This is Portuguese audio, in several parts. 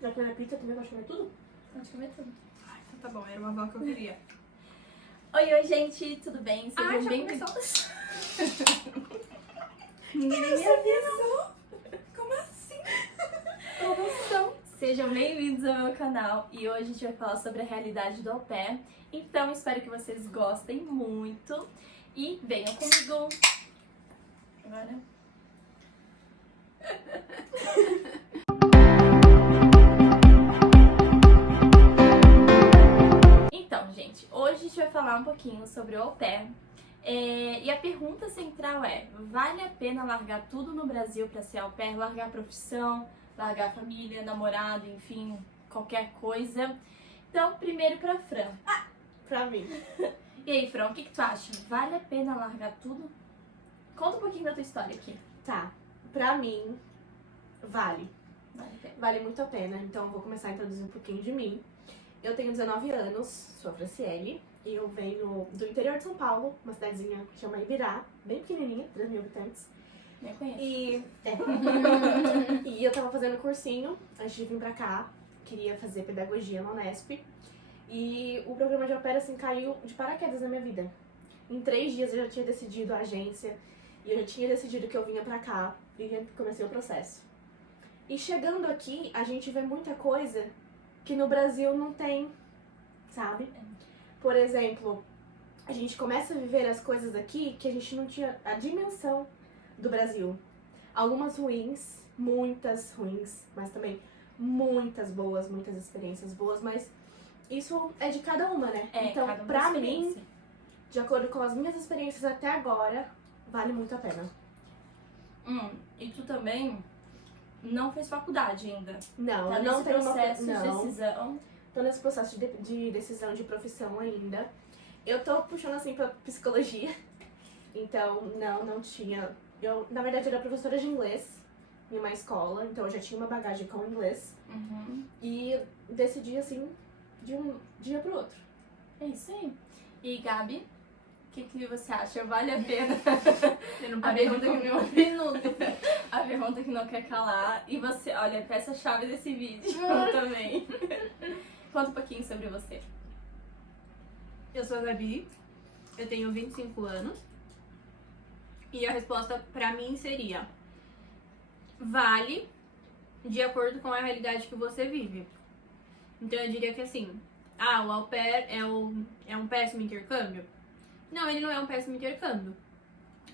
Já comer pizza também, pode comer tudo? Pode comer tudo. Ai, então tá bom, era uma avó que eu queria. Oi, gente, tudo bem? Sejam já bem-vindos. Ninguém nem me avisou. Como assim? Sejam bem-vindos ao meu canal e hoje a gente vai falar sobre a realidade do au pair. Então, espero que vocês gostem muito e venham comigo. Agora... Então, gente, hoje a gente vai falar um pouquinho sobre o au pair. E a pergunta central é: vale a pena largar tudo no Brasil para ser au pair? Largar a profissão, largar a família, namorado, enfim, qualquer coisa. Então, primeiro pra Fran. Pra mim. E aí, Fran, o que tu acha? Vale a pena largar tudo? Conta um pouquinho da tua história aqui. Tá. Pra mim, vale. Vale a pena. Vale muito a pena. Então eu vou começar a introduzir um pouquinho de mim. Eu tenho 19 anos, sou a Franciele. E eu venho do interior de São Paulo, uma cidadezinha que chama Ibirá, bem pequenininha, 3 mil habitantes. Nem conheço. E eu tava fazendo cursinho antes de vir pra cá, queria fazer pedagogia na Unesp. E o programa de au pair, assim, caiu de paraquedas na minha vida. Em 3 dias eu já tinha decidido a agência, e eu já tinha decidido que eu vinha pra cá, e já comecei o processo. E chegando aqui, a gente vê muita coisa que no Brasil não tem, sabe? Por exemplo, a gente começa a viver as coisas aqui que a gente não tinha a dimensão do Brasil. Algumas ruins, muitas ruins, mas também muitas boas, muitas experiências boas, mas isso é de cada uma, né? Então, cada uma pra experiência. mim, de acordo com as minhas experiências até agora, vale muito a pena. E tu também não fez faculdade ainda? Não, Tá eu não nesse tenho processo de não. decisão? Tô nesse processo de decisão de profissão ainda. Eu tô puxando assim pra psicologia. Então, não tinha. Eu, na verdade, era professora de inglês em uma escola, então eu já tinha uma bagagem com inglês. E decidi assim, de um dia pro outro. É isso aí. E Gabi, o que você acha? Vale a pena? Eu não A parei pergunta de que não minuto. A pergunta que não quer calar. E você, olha, peça-chave desse vídeo também. Conta um pouquinho sobre você. Eu sou a Gabi, eu tenho 25 anos. E a resposta pra mim seria: vale de acordo com a realidade que você vive. Então eu diria que assim, o au pair é um péssimo intercâmbio? Não, ele não é um péssimo intercâmbio.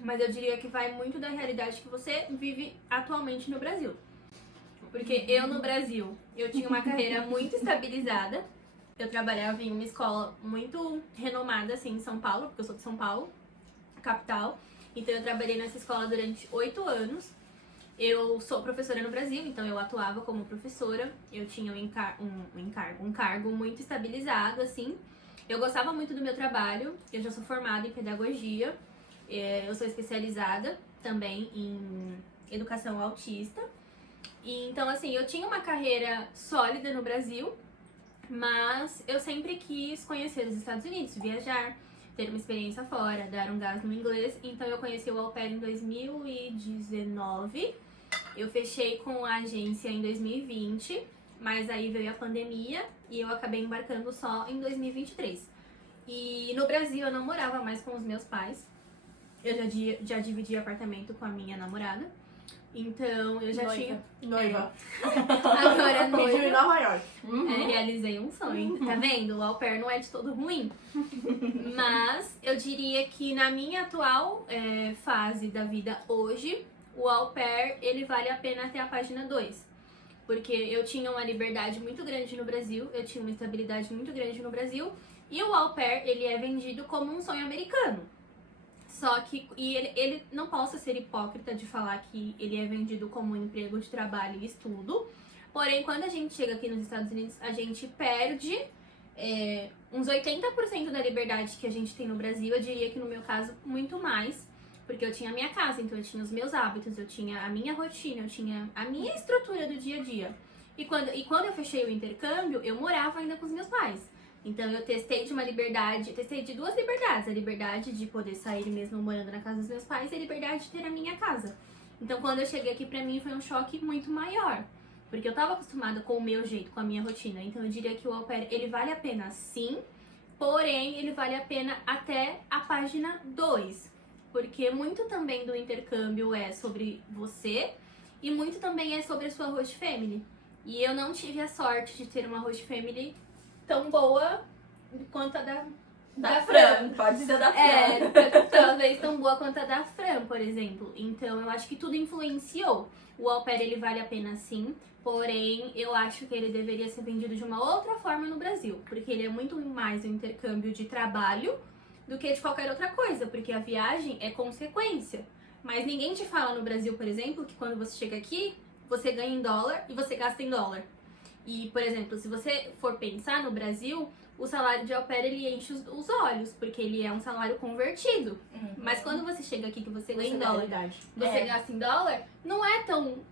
Mas eu diria que vai muito da realidade que você vive atualmente no Brasil. Porque eu no Brasil, eu tinha uma carreira muito estabilizada. Eu trabalhava em uma escola muito renomada, assim, em São Paulo, porque eu sou de São Paulo, capital. Então eu trabalhei nessa escola durante 8 anos. Eu sou professora no Brasil, então eu atuava como professora. Eu tinha um cargo muito estabilizado, assim. Eu gostava muito do meu trabalho. Eu já sou formada em pedagogia. Eu sou especializada também em educação autista. E, então, assim, eu tinha uma carreira sólida no Brasil, mas eu sempre quis conhecer os Estados Unidos, viajar, ter uma experiência fora, dar um gás no inglês. Então eu conheci o au pair em 2019. Eu fechei com a agência em 2020, mas aí veio a pandemia e eu acabei embarcando só em 2023. E no Brasil eu não morava mais com os meus pais. Eu já dividi apartamento com a minha namorada. Então eu já tinha... Noiva. Agora Pediu em noiva. Nova York. Realizei um sonho. Tá vendo? O au pair não é de todo ruim. Mas eu diria que na minha atual fase da vida hoje, o au pair, ele vale a pena até a página 2. Porque eu tinha uma liberdade muito grande no Brasil, eu tinha uma estabilidade muito grande no Brasil, e o au pair, ele é vendido como um sonho americano. Só que ele não possa ser hipócrita de falar que ele é vendido como um emprego de trabalho e estudo. Porém, quando a gente chega aqui nos Estados Unidos, a gente perde uns 80% da liberdade que a gente tem no Brasil. Eu diria que no meu caso, muito mais. Porque eu tinha a minha casa, então eu tinha os meus hábitos, eu tinha a minha rotina, eu tinha a minha estrutura do dia a dia. E quando eu fechei o intercâmbio, eu morava ainda com os meus pais. Então eu testei de uma liberdade, testei de 2 liberdades. A liberdade de poder sair mesmo morando na casa dos meus pais e a liberdade de ter a minha casa. Então quando eu cheguei aqui pra mim foi um choque muito maior. Porque eu tava acostumada com o meu jeito, com a minha rotina. Então eu diria que o au pair, ele vale a pena sim, porém ele vale a pena até a página 2. Porque muito também do intercâmbio é sobre você e muito também é sobre a sua host family. E eu não tive a sorte de ter uma host family tão boa quanto a da Fran. Pode ser da Fran. Talvez tão boa quanto a da Fran, por exemplo. Então eu acho que tudo influenciou. O au pair, ele vale a pena sim, porém eu acho que ele deveria ser vendido de uma outra forma no Brasil, porque ele é muito mais um intercâmbio de trabalho do que de qualquer outra coisa, porque a viagem é consequência. Mas ninguém te fala no Brasil, por exemplo, que quando você chega aqui, você ganha em dólar e você gasta em dólar. E, por exemplo, se você for pensar no Brasil, o salário de au pair, ele enche os olhos, porque ele é um salário convertido. Mas quando você chega aqui que você ganha em dólar, você gasta em dólar, não é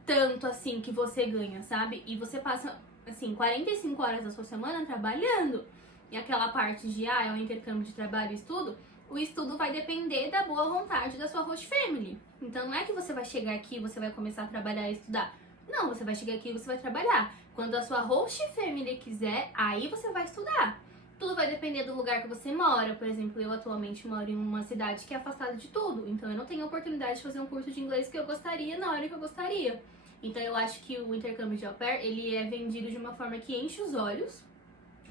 tanto assim que você ganha, sabe? E você passa, assim, 45 horas da sua semana trabalhando. E aquela parte de, é um intercâmbio de trabalho e estudo, o estudo vai depender da boa vontade da sua host family. Então não é que você vai chegar aqui e você vai começar a trabalhar e estudar. Não, você vai chegar aqui e você vai trabalhar. Quando a sua host family quiser, aí você vai estudar. Tudo vai depender do lugar que você mora. Por exemplo, eu atualmente moro em uma cidade que é afastada de tudo. Então eu não tenho a oportunidade de fazer um curso de inglês que eu gostaria na hora que eu gostaria. Então eu acho que o intercâmbio de au pair, ele é vendido de uma forma que enche os olhos.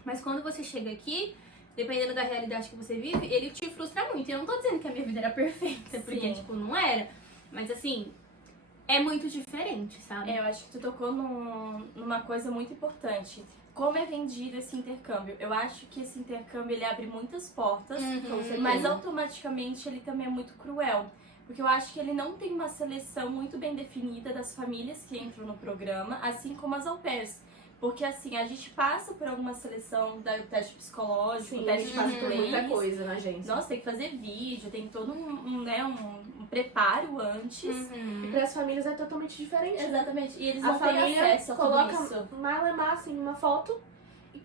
Mas quando você chega aqui, dependendo da realidade que você vive, ele te frustra muito. E eu não tô dizendo que a minha vida era perfeita, porque, tipo, não era. Mas, assim, é muito diferente, sabe? Eu acho que tu tocou numa coisa muito importante. Como é vendido esse intercâmbio? Eu acho que esse intercâmbio, ele abre muitas portas, mas automaticamente ele também é muito cruel. Porque eu acho que ele não tem uma seleção muito bem definida das famílias que entram no programa, assim como as au pairs. Porque assim, a gente passa por alguma seleção do teste psicológico, Sim, teste de faz por muita inglês. coisa na agência. Nossa, tem que fazer vídeo, tem todo um preparo antes. E para as famílias é totalmente diferente. Né? Exatamente. E eles A não têm família acesso a tudo coloca isso. malemar assim uma foto,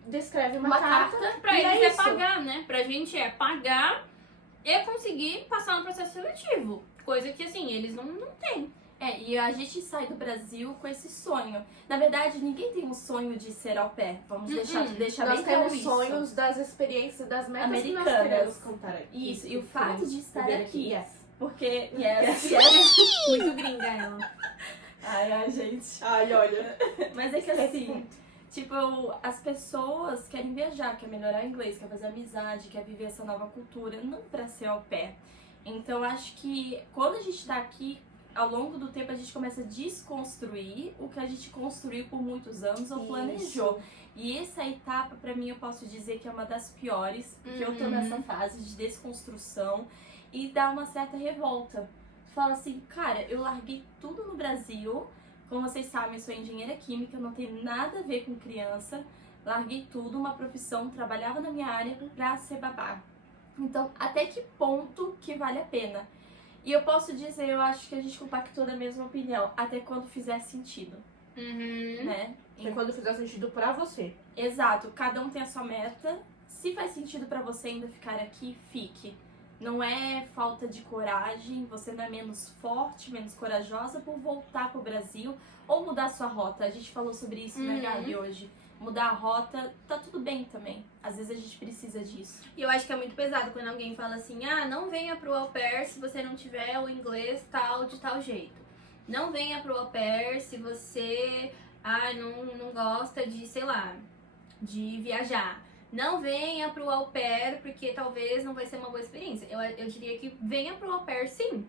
descreve uma carta Pra e eles é é isso. pagar, né? Pra gente é pagar e conseguir passar no processo seletivo. Coisa que, assim, eles não têm. E a gente sai do Brasil com esse sonho. Na verdade, ninguém tem um sonho de ser au pair. Vamos deixar Nós bem claro temos isso. sonhos das experiências, das metas que nós Americanas. queremos contar aqui. Isso, e o fato de estar aqui. Yes. Porque, Muito gringa ela. Ai, gente. Ai, olha. Mas é que assim, tipo, as pessoas querem viajar, quer melhorar o inglês, quer fazer amizade, quer viver essa nova cultura, não pra ser au pair. Então, acho que quando a gente tá aqui, ao longo do tempo, a gente começa a desconstruir o que a gente construiu por muitos anos ou planejou. E essa etapa, pra mim, eu posso dizer que é uma das piores, porque eu tô nessa fase de desconstrução e dá uma certa revolta. Tu fala assim, cara, eu larguei tudo no Brasil, como vocês sabem, eu sou engenheira química, não tenho nada a ver com criança, larguei tudo, uma profissão, trabalhava na minha área pra ser babá. Então, até que ponto que vale a pena? E eu posso dizer, eu acho que a gente compactou da mesma opinião, até quando fizer sentido, né? É quando fizer sentido pra você. Exato, cada um tem a sua meta. Se faz sentido pra você ainda ficar aqui, fique. Não é falta de coragem, você não é menos forte, menos corajosa por voltar pro Brasil ou mudar sua rota. A gente falou sobre isso, né, Gabi, hoje. Mudar a rota, tá tudo bem também. Às vezes a gente precisa disso. E eu acho que é muito pesado quando alguém fala assim, não venha pro au pair se você não tiver o inglês tal, de tal jeito. Não venha pro au pair se você não gosta de, sei lá, de viajar. Não venha pro au pair porque talvez não vai ser uma boa experiência. Eu diria que venha pro au pair sim.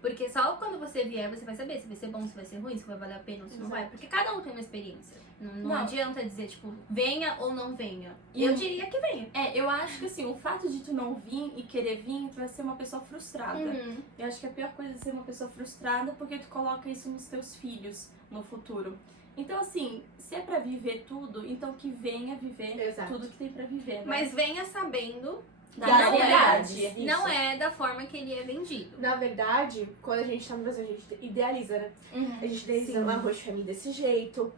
Porque só quando você vier, você vai saber se vai ser bom, se vai ser ruim, se vai valer a pena ou se não vai. Porque cada um tem uma experiência. Não adianta dizer, tipo, venha ou não venha. Eu diria que venha. Eu acho que assim, o fato de tu não vir e querer vir, tu vai ser uma pessoa frustrada. Eu acho que a pior coisa é ser uma pessoa frustrada porque tu coloca isso nos teus filhos no futuro. Então, assim, se é pra viver tudo, então que venha viver tudo que tem pra viver, né? Mas venha sabendo da realidade. não é da forma que ele é vendido. Na verdade, quando a gente tá no Brasil, a gente idealiza, né? A gente idealiza uma host family desse jeito,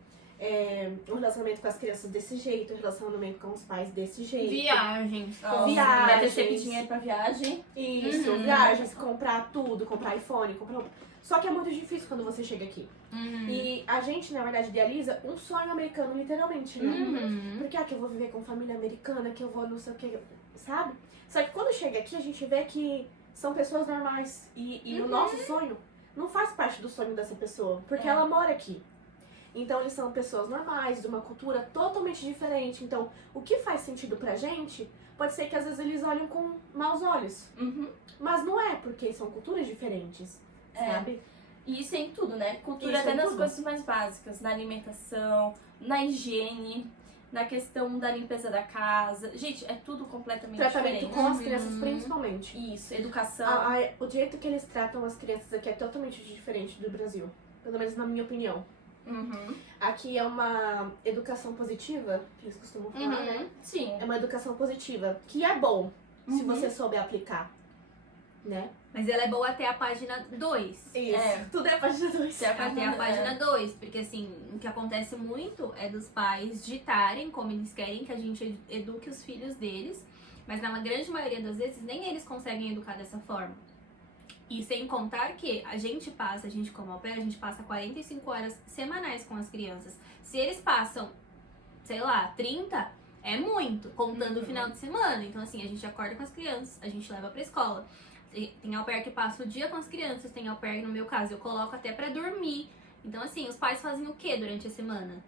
um relacionamento com as crianças desse jeito, um relacionamento com os pais desse jeito. Viagens. Vai ter sempre dinheiro pra viagem. Isso, viagens, comprar tudo, comprar iPhone, comprar... Só que é muito difícil quando você chega aqui. E a gente, na verdade, idealiza um sonho americano, literalmente, né? Porque, que eu vou viver com família americana, que eu vou não sei o que, sabe? Só que quando chega aqui, a gente vê que são pessoas normais. E o nosso sonho não faz parte do sonho dessa pessoa, porque ela mora aqui. Então, eles são pessoas normais, de uma cultura totalmente diferente. Então, o que faz sentido pra gente, pode ser que às vezes eles olhem com maus olhos. Mas não é, porque são culturas diferentes, sabe? E isso é em tudo, né? Cultura Isso até em nas tudo. coisas mais básicas, na alimentação, na higiene, na questão da limpeza da casa. Gente, é tudo completamente Tratamento diferente. com as crianças, principalmente. Isso, educação. O jeito que eles tratam as crianças aqui é totalmente diferente do Brasil. Pelo menos na minha opinião. Aqui é uma educação positiva, que eles costumam falar, né? Sim. É uma educação positiva, que é bom, se você souber aplicar, né? Mas ela é boa até a página 2. Isso, tudo é a página 2. Até a página 2, porque assim, o que acontece muito é dos pais ditarem como eles querem que a gente eduque os filhos deles, mas na grande maioria das vezes nem eles conseguem educar dessa forma. E sem contar que a gente como au pair, a gente passa 45 horas semanais com as crianças. Se eles passam, sei lá, 30, é muito, contando o final de semana. Então assim, a gente acorda com as crianças, a gente leva pra escola. Tem au pair que passa o dia com as crianças, tem au pair, no meu caso, eu coloco até pra dormir. Então assim, os pais fazem o que durante a semana?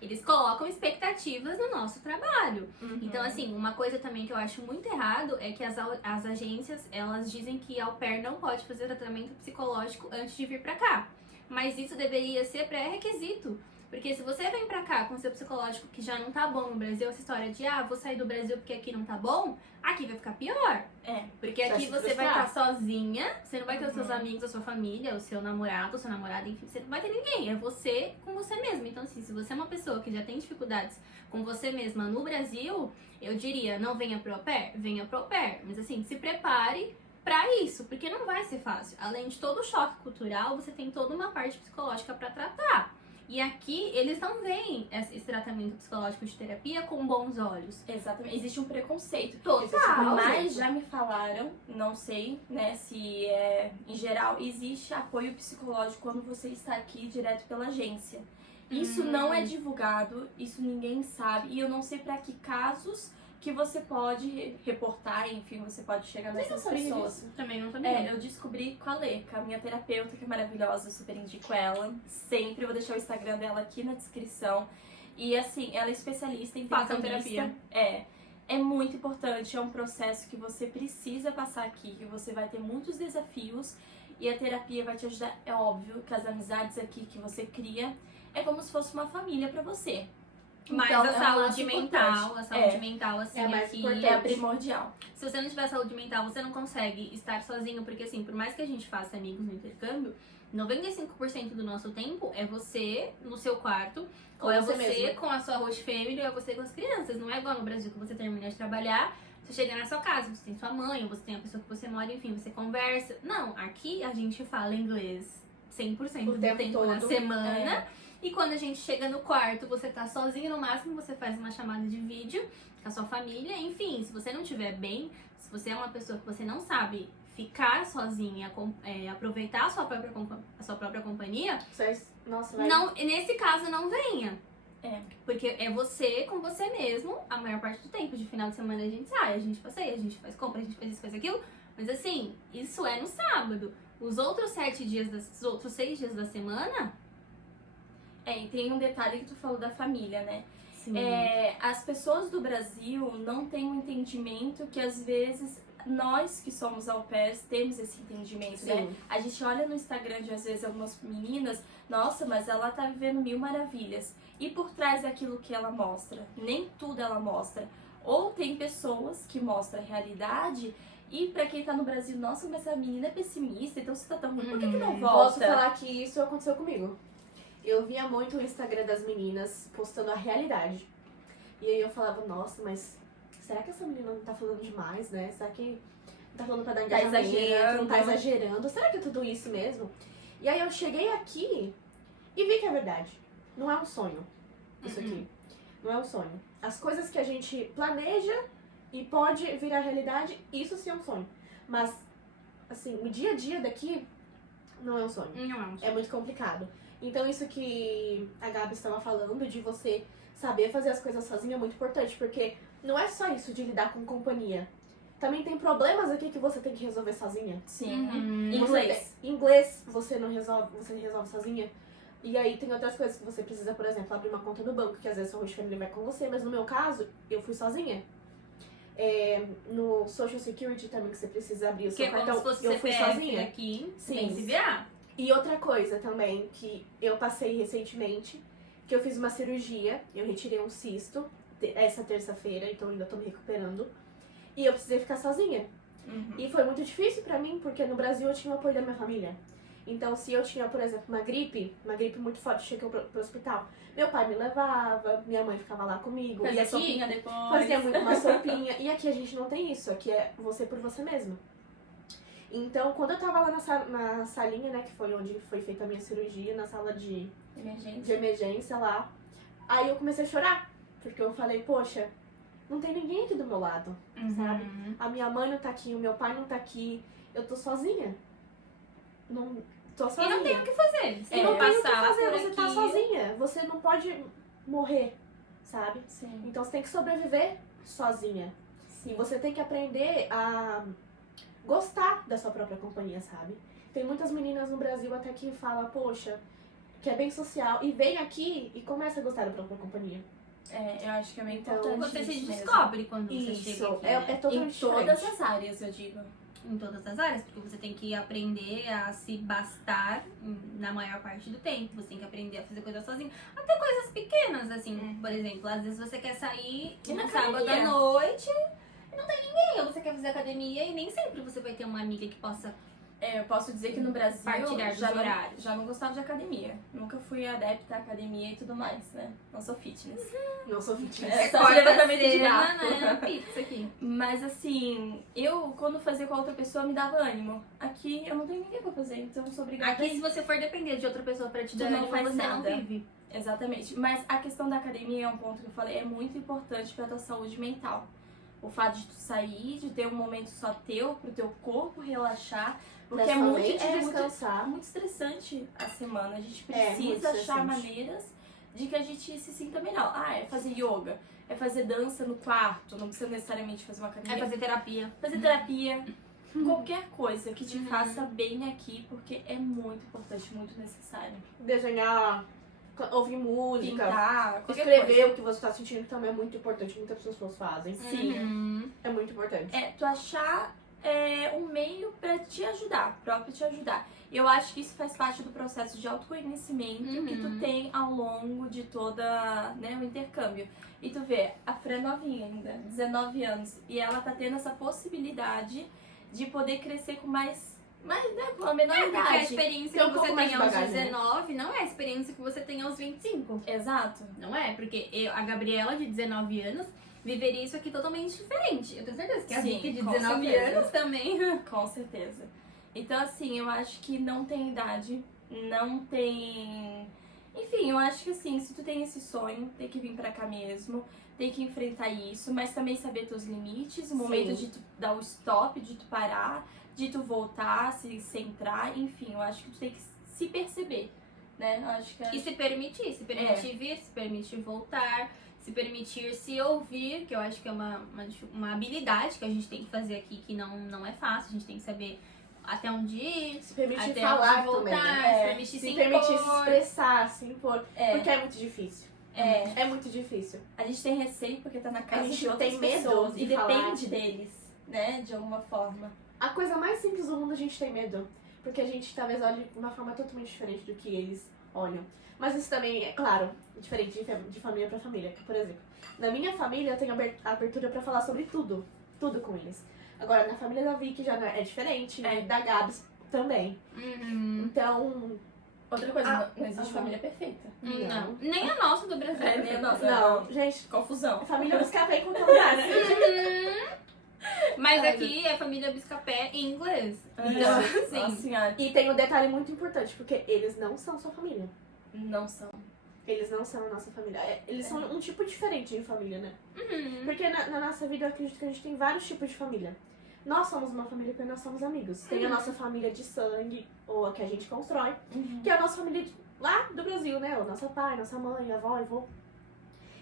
Eles colocam expectativas no nosso trabalho. Então, assim, uma coisa também que eu acho muito errado é que as agências, elas dizem que au pair não pode fazer tratamento psicológico antes de vir pra cá. Mas isso deveria ser pré-requisito. Porque se você vem pra cá com seu psicológico que já não tá bom no Brasil, essa história de, vou sair do Brasil porque aqui não tá bom, aqui vai ficar pior. Porque aqui você vai estar sozinha, você não vai ter os seus amigos, a sua família, o seu namorado, a sua namorada, enfim, você não vai ter ninguém. É você com você mesma. Então, assim, se você é uma pessoa que já tem dificuldades com você mesma no Brasil, eu diria, não venha pro au pair, venha pro au pair. Mas, assim, se prepare pra isso, porque não vai ser fácil. Além de todo o choque cultural, você tem toda uma parte psicológica pra tratar. E aqui, eles não veem esse tratamento psicológico de terapia com bons olhos. Exatamente. Existe um preconceito. Total. Mas já me falaram, não sei, né, se é em geral, existe apoio psicológico quando você está aqui direto pela agência. Isso não é divulgado, isso ninguém sabe. E eu não sei pra que casos que você pode reportar, enfim, você pode chegar nessas pessoas. Também não sabia. Eu descobri com a Lê, com a minha terapeuta, que é maravilhosa, eu super indico ela. Sempre, eu vou deixar o Instagram dela aqui na descrição. E assim, ela é especialista em terapia. É muito importante, é um processo que você precisa passar aqui, que você vai ter muitos desafios e a terapia vai te ajudar. É óbvio que as amizades aqui que você cria é como se fosse uma família pra você. Mas Então, a saúde mental, assim, É mais aqui importante. é primordial. se você não tiver saúde mental, você não consegue estar sozinho, porque assim, por mais que a gente faça amigos no intercâmbio, 95% do nosso tempo é você no seu quarto, ou é você mesmo. com a sua host family, ou é você com as crianças. Não é igual no Brasil que você termina de trabalhar, você chega na sua casa, você tem sua mãe, ou você tem a pessoa que você mora, enfim, você conversa. Não, aqui a gente fala inglês 100% do tempo na semana. E quando a gente chega no quarto, você tá sozinho, no máximo você faz uma chamada de vídeo com a sua família. Enfim, se você não estiver bem, se você é uma pessoa que você não sabe ficar sozinha, aproveitar a sua própria companhia, Nossa, vai. não, nesse caso não venha. Porque é você com você mesmo a maior parte do tempo. De final de semana a gente sai, a gente passeia, a gente faz compra, a gente faz isso, faz aquilo. Mas assim, isso é no sábado. Os outros 6 dias da semana... E tem um detalhe que tu falou da família, né? Sim. As pessoas do Brasil não têm um entendimento que às vezes nós que somos au pairs temos esse entendimento, né? A gente olha no Instagram de às vezes algumas meninas, nossa, mas ela tá vivendo 1000 maravilhas. E por trás daquilo que ela mostra, nem tudo ela mostra. Ou tem pessoas que mostram a realidade e pra quem tá no Brasil, nossa, mas essa menina é pessimista, então você tá tão ruim, por que não volta? Posso falar que isso aconteceu comigo. Eu via muito o Instagram das meninas postando a realidade. E aí eu falava, nossa, mas será que essa menina não tá falando demais, né? Será que não tá falando pra dar engajamento, não tá exagerando? Será que é tudo isso mesmo? E aí eu cheguei aqui e vi que é verdade. Não é um sonho, isso aqui. Não é um sonho. As coisas que a gente planeja e pode virar realidade, isso sim é um sonho. Mas, assim, o dia a dia daqui não é um sonho. Não é um sonho. É muito complicado. Então isso que a Gabi estava falando, de você saber fazer as coisas sozinha, é muito importante, porque não é só isso de lidar com companhia. Também tem problemas aqui que você tem que resolver sozinha. Sim. Uhum. Inglês. Inglês você não resolve, você resolve sozinha. E aí tem outras coisas que você precisa, por exemplo, abrir uma conta no banco, que às vezes o host family vai com você, mas no meu caso, eu fui sozinha. No Social Security também, que você precisa abrir o Que seu é como cartão, se fosse eu fui CPF sozinha. aqui, Sim. tem que se virar. E outra coisa também, que eu passei recentemente, que eu fiz uma cirurgia, eu retirei um cisto essa terça-feira, então ainda tô me recuperando. E eu precisei ficar sozinha. Uhum. E foi muito difícil pra mim, porque no Brasil eu tinha o apoio da minha família. Então, se eu tinha, por exemplo, uma gripe muito forte, cheguei pro hospital, meu pai me levava, minha mãe ficava lá comigo. Fazia e aqui sopinha depois. fazia muito uma sopinha. E aqui a gente não tem isso, aqui é você por você mesmo. Então, quando eu tava lá na salinha, né, que foi onde foi feita a minha cirurgia, na sala de emergência lá, aí eu comecei a chorar. Porque eu falei, poxa, não tem ninguém aqui do meu lado, sabe? A minha mãe não tá aqui, o meu pai não tá aqui, eu tô sozinha. Não tô sozinha. E não tem o que fazer. Você E não tem o que passar fazer, por você aqui. tá sozinha. Você não pode morrer, sabe? Sim. Então você tem que sobreviver sozinha. E você tem que aprender a gostar da sua própria companhia, sabe? Tem muitas meninas no Brasil até que falam, poxa, que é bem social, e vem aqui e começa a gostar da própria companhia. Eu acho que é bem Então, importante. Você se isso mesmo. descobre quando você Isso, chega aqui. é né? totalmente Em todas diferente. as áreas, eu digo. Em todas as áreas, porque você tem que aprender a se bastar na maior parte do tempo. Você tem que aprender a fazer coisas sozinho. Até coisas pequenas, assim. Por exemplo, às vezes você quer sair E na no sábado à academia? noite e não tem ninguém. Ou você quer fazer academia e nem sempre você vai ter uma amiga que possa... Eu posso dizer que no Brasil Partilhar dos horários. já não gostava de academia. Nunca fui adepta à academia e tudo mais, né? Não sou fitness. Não sou fitness. É só Corta de levantamento de cena, garfo. né? Pizza aqui. Mas assim, eu quando fazia com a outra pessoa me dava ânimo. Aqui eu não tenho ninguém pra fazer, então eu sou obrigada Aqui, se você for depender de outra pessoa pra te Tu dar não ânimo, faz você nada. não vive. Exatamente. Mas a questão da academia é um ponto que eu falei, é muito importante pra tua saúde mental. O fato de tu sair, de ter um momento só teu, pro teu corpo relaxar. Porque Pra é sua muito, mente é muito, descansar. muito estressante a semana. A gente É, muito precisa achar estressante. maneiras de que a gente se sinta melhor. É fazer yoga, é fazer dança no quarto, não precisa necessariamente fazer uma academia. É fazer terapia. Fazer terapia, qualquer coisa que te faça bem aqui, porque é muito importante, muito necessário. Desenhar, ouvir música, Pintar, qualquer escrever coisa. o que você tá sentindo também é muito importante. Muitas pessoas fazem. Sim. Uhum. É muito importante. É tu achar um meio pra te ajudar, próprio te ajudar. Eu acho que isso faz parte do processo de autoconhecimento que tu tem ao longo de toda, né, o intercâmbio. E tu vê, a Fran é novinha ainda, 19 anos, e ela tá tendo essa possibilidade de poder crescer com mais né, com a menor Porque a idade. experiência Tem um que você pouco mais tem de aos bagagem, né? 19 não é a experiência que você tem aos 25. Exato. Não é? Porque a Gabriela, de 19 anos, viveria isso aqui totalmente diferente. Eu tenho certeza que a Sim, Vicky, de com 19 certeza. anos, também. Com certeza. Então, assim, eu acho que não tem idade, não tem... Enfim, eu acho que assim, se tu tem esse sonho, tem que vir pra cá mesmo, tem que enfrentar isso, mas também saber teus limites, o momento de tu dar o stop, de tu parar, de tu voltar, se centrar, enfim, eu acho que tu tem que se perceber, né? Eu acho que E se permitir vir, se permitir voltar, se permitir se ouvir, que eu acho que é uma habilidade que a gente tem que fazer aqui, que não é fácil, a gente tem que saber até onde ir, Se permitir até falar onde voltar, também, né? se permitir Se permitir se impor. expressar, se impor. É. Porque é muito difícil. É. É muito difícil. A gente tem receio porque tá na casa gente de outras tem medo pessoas de e falar. depende deles, né? De alguma forma. A coisa mais simples do mundo a gente tem medo. Porque a gente talvez olhe de uma forma totalmente diferente do que eles olham. Mas isso também, é claro, diferente de família pra família. Por exemplo, na minha família eu tenho abertura pra falar sobre tudo. Tudo com eles. Agora, na família da Vicky já é diferente, É. da Gabs também. Uhum. Então, Outra coisa, Ah, não existe aham. família perfeita. Não. Nem a nossa do Brasil. É, nem a nossa. não, gente, Confusão. família buscar em qualquer lugar, né? Mas Ai, aqui é família Biscapé em inglês. Então, Então, Nossa sim. senhora. E tem um detalhe muito importante, porque eles não são sua família. Não são. Eles não são a nossa família. Eles são um tipo diferente de família, né? Uhum. Porque na nossa vida eu acredito que a gente tem vários tipos de família. Nós somos uma família porque nós somos amigos. Tem a nossa família de sangue, ou a que a gente constrói, que é a nossa família lá do Brasil, né? O nosso pai, nossa mãe, avó, avô.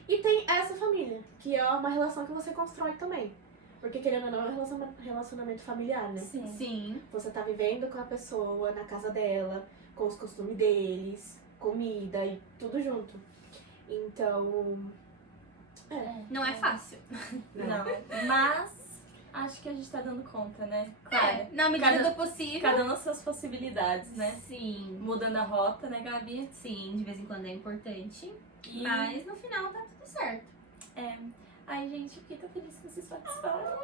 E tem essa família, que é uma relação que você constrói também. Porque, querendo ou não, é um relacionamento familiar, né? Sim. Sim. Você tá vivendo com a pessoa, na casa dela, com os costumes deles, comida e tudo junto. Então, Não é fácil. Não, mas acho que a gente tá dando conta, né? Claro. Na medida Cada- do possível. Cada uma suas possibilidades, né? Sim. Mudando a rota, né, Gabi? Sim, de vez em quando é importante. E- Mas no final tá tudo certo. É. Ai, gente, eu fiquei tão feliz que vocês participaram.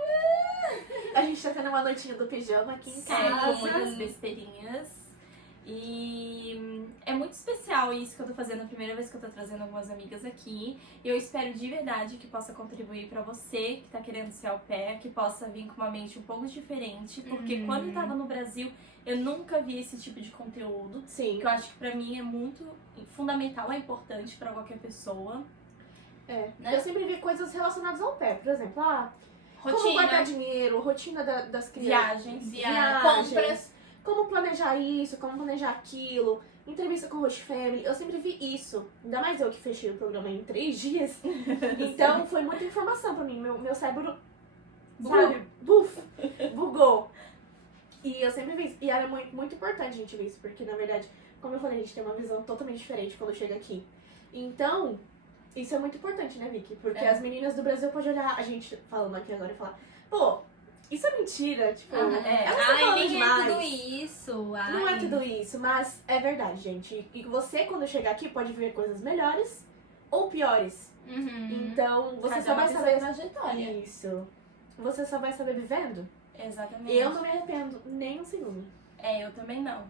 a gente tá tendo uma noitinha do pijama aqui em É, casa. com muitas besteirinhas. E é muito especial isso que eu tô fazendo, a primeira vez que eu tô trazendo algumas amigas aqui. E eu espero de verdade que possa contribuir pra você que tá querendo ser au pair, que possa vir com uma mente um pouco diferente. Porque quando eu tava no Brasil, eu nunca vi esse tipo de conteúdo. Sim. Que eu acho que pra mim é muito fundamental, é importante pra qualquer pessoa. Eu sempre vi coisas relacionadas ao pé. Por exemplo, como guardar Rotina, dinheiro, rotina das crianças. Viagens. compras. Como planejar isso, como planejar aquilo. Entrevista com o Host Family. Eu sempre vi isso. Ainda mais eu que fechei o programa em 3 dias. Então foi muita informação pra mim. Meu cérebro, sabe, bugou. E eu sempre vi isso. E era muito importante a gente ver isso. Porque, na verdade, como eu falei, a gente tem uma visão totalmente diferente quando chega aqui. Então, isso é muito importante, né, Vicky? Porque as meninas do Brasil podem olhar a gente falando aqui agora e falar, pô, isso é mentira. Tipo, elas estão falando nem demais. é tudo isso. Não é tudo isso, mas é verdade, gente. E você, quando chegar aqui, pode ver coisas melhores ou piores. Uhum. Então, você Cada só vai uma tem saber. sua trajetória. Isso. Você só vai saber vivendo. Exatamente. Eu não me arrependo nem um segundo. É, eu também não.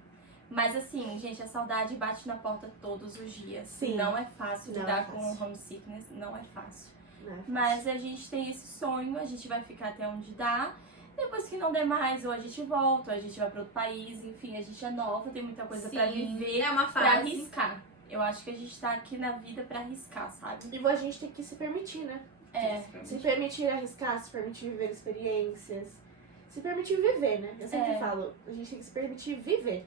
Mas assim, gente, a saudade bate na porta todos os dias. Sim. Não é fácil Não lidar é com fácil. o homesickness, não é fácil. Não é fácil. Mas a gente tem esse sonho, a gente vai ficar até onde dá. Depois que não der mais, ou a gente volta, ou a gente vai para outro país, enfim, a gente é nova, tem muita coisa pra viver, É uma pra fase. arriscar. Eu acho que a gente tá aqui na vida pra arriscar, sabe? E a gente tem que se permitir, né? É. Se permitir arriscar, se permitir viver experiências. Se permitir viver, né? Eu sempre falo, a gente tem que se permitir viver.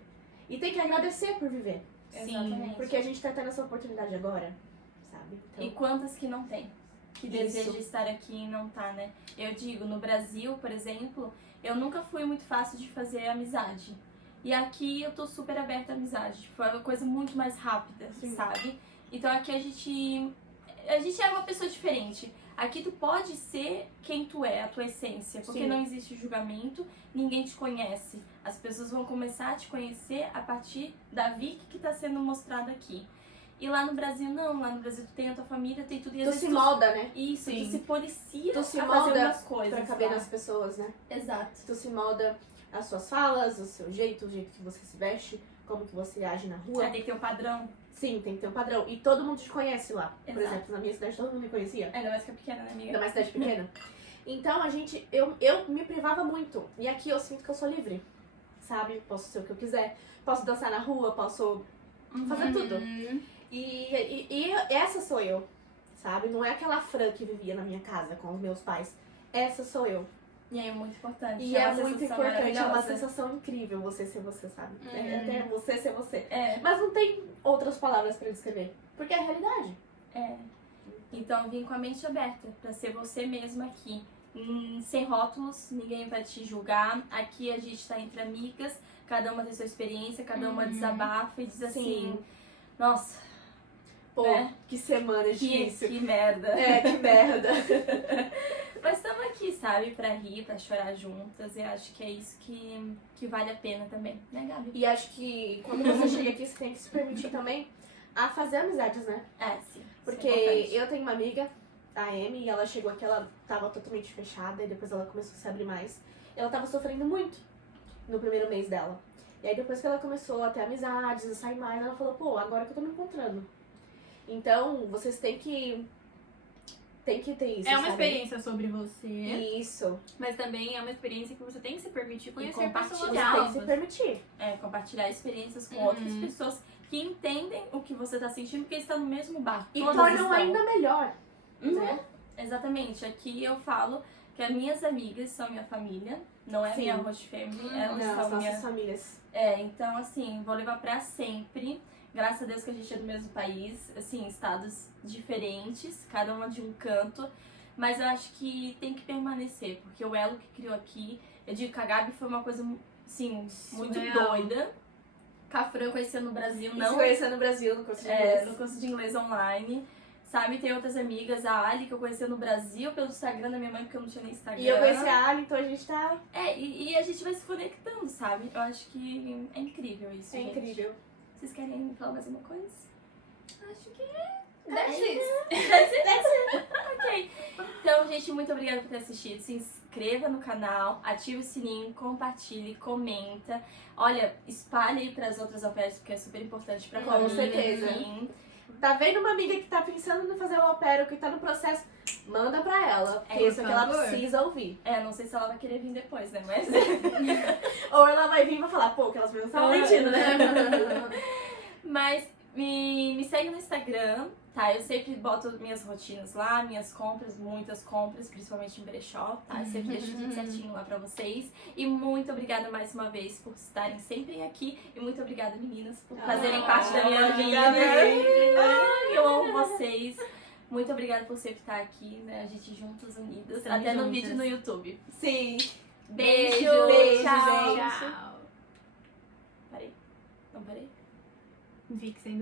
E tem que agradecer por viver. Exatamente. Porque a gente tá tendo essa oportunidade agora, sabe? E quantas que não tem? Que Isso. deseja estar aqui e não tá, né? Eu digo, no Brasil, por exemplo, eu nunca fui muito fácil de fazer amizade. E aqui eu tô super aberta à amizade. Tipo, é uma coisa muito mais rápida, Sim. sabe? Então aqui a gente é uma pessoa diferente. Aqui tu pode ser quem tu é, a tua essência. Porque Sim. não existe julgamento, ninguém te conhece. As pessoas vão começar a te conhecer a partir da Vicky que tá sendo mostrada aqui. E lá no Brasil, não. Lá no Brasil tu tem a tua família, tem tudo. E às Tu vezes se molda, né? Isso, Sim. tu se policia Tu se a fazer molda umas coisas. Pra caber lá. nas pessoas, né? Exato. Tu se molda as suas falas, o seu jeito, o jeito que você se veste, como que você age na rua. Aí tem que ter um padrão. Sim, tem que ter um padrão. E todo mundo te conhece lá. Por Exato. exemplo, na minha cidade todo mundo me conhecia. Ainda mais que é pequena, né, amiga? Ainda mais cidade pequena. Então eu me privava muito. E aqui eu sinto que eu sou livre. Sabe? Posso ser o que eu quiser. Posso dançar na rua, posso fazer tudo. Uhum. E essa sou eu. Sabe? Não é aquela Fran que vivia na minha casa com os meus pais. Essa sou eu. E aí é muito importante. E é uma muito sensação importante, é uma maravilhosa. sensação incrível você ser você, sabe? É Uhum. até você ser você. É, Mas não tem outras palavras pra descrever. Porque é a realidade. é. Então vim com a mente aberta pra ser você mesma aqui. Sem rótulos, ninguém vai te julgar. Aqui a gente tá entre amigas, cada uma tem sua experiência, cada uma desabafa e diz assim, nossa, Pô, né? que semana difícil. que merda. É, que merda. Mas estamos aqui, sabe, pra rir, pra chorar juntas. E acho que é isso que vale a pena também, né, Gabi? E acho que quando você chega aqui, você tem que se permitir também a fazer amizades, né? É, sim. Porque isso é importante. eu tenho uma amiga, a Amy, e ela chegou aqui, ela tava totalmente fechada, e depois ela começou a se abrir mais. Ela tava sofrendo muito no primeiro mês dela. E aí depois que ela começou a ter amizades, a sair mais, ela falou, pô, agora que eu tô me encontrando. Então, vocês têm que ter isso, É uma sabe? experiência sobre você, Isso. mas também é uma experiência que você tem que se permitir conhecer compartilhar. pessoas Você tem que novas. se permitir. É, compartilhar experiências com outras pessoas que entendem o que você tá sentindo, porque estão no mesmo barco. E Todas tornam estão. ainda melhor, né? Exatamente. Aqui eu falo que as minhas amigas são minha família, não é Sim. minha host family, elas Não, as são nossas minha... famílias. Então assim, vou levar pra sempre. Graças a Deus que a gente é do mesmo país, assim, estados diferentes, cada uma de um canto. Mas eu acho que tem que permanecer, porque o elo que criou aqui, eu digo que a Gabi foi uma coisa, assim, muito Surreal. doida. Com a Fran eu conheci no Brasil, E se não conheceu no Brasil, no curso de inglês. no curso de inglês online. Sabe, tem outras amigas, a Ali, que eu conheci no Brasil, pelo Instagram da minha mãe, porque eu não tinha nem Instagram. E eu conheci a Ali, então a gente tá... E a gente vai se conectando, sabe? Eu acho que é incrível isso, É gente. incrível. Vocês querem falar mais alguma coisa? Acho que that's it. Ok. Então, gente, muito obrigada por ter assistido. Se inscreva no canal, ative o sininho, compartilhe, comenta. Olha, espalhe aí pras outras au pairs, porque é super importante pra Com família. certeza. Enfim. Tá vendo uma amiga que tá pensando em fazer o au pair, ou que tá no processo, manda pra ela. Porque É, isso é o que ela por favor. precisa ouvir. Não sei se ela vai querer vir depois, né? Mas. Ou ela vai vir e vai falar, pô, que elas mesmas estavam mentindo, né? Mas me segue no Instagram, tá? Eu sempre boto minhas rotinas lá, minhas compras, muitas compras, principalmente em brechó, tá? Eu sempre deixo tudo certinho lá pra vocês. E muito obrigada mais uma vez por estarem sempre aqui. E muito obrigada, meninas, por fazerem parte da minha vida. Ai, eu amo vocês. Muito obrigada por sempre estar aqui, né? A gente juntas, unidas. Estamos até no juntas. vídeo no YouTube. Sim. Beijo, Beijo, tchau. gente. Tchau. Parei. Não parei? Vixen